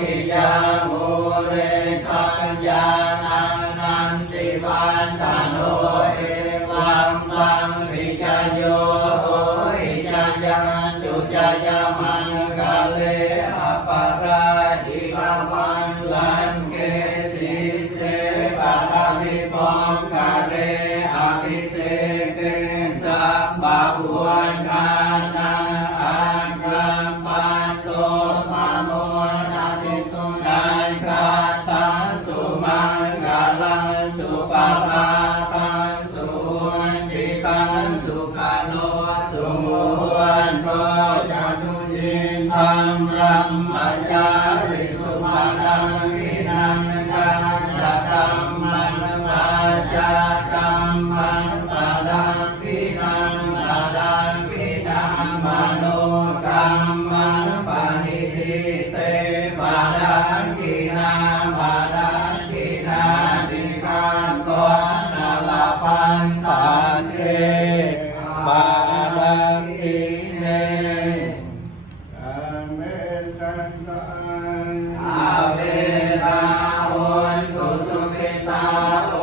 อิยามุเรสัญญานังนันติวันตโนเอวังตังวิจโยอิจยาสุจยามังกาเลอปาราหิลาวันลันเกสิเสปะลาวิปองกาเรอภิเสเกสัมบาวันนานาอังกัมปันโตมะโมนาติสุนัยกาตังสุมังกาลังสุปาปาตังสุวันติตังสุขาโนสุโมวันโตจะสุจินตังรัมมัจจาริสุมาลังวินังกัจจตัมมันมาจาตัมมันปะดังวินังปะดังวินังมโนกัมมันปานิทิเตปะดังกินาปะดังกินานิการตวนาลาปันตาเทปะดังกิเนอาเมตันตาอาเวราโอนกุสุขิตาโอ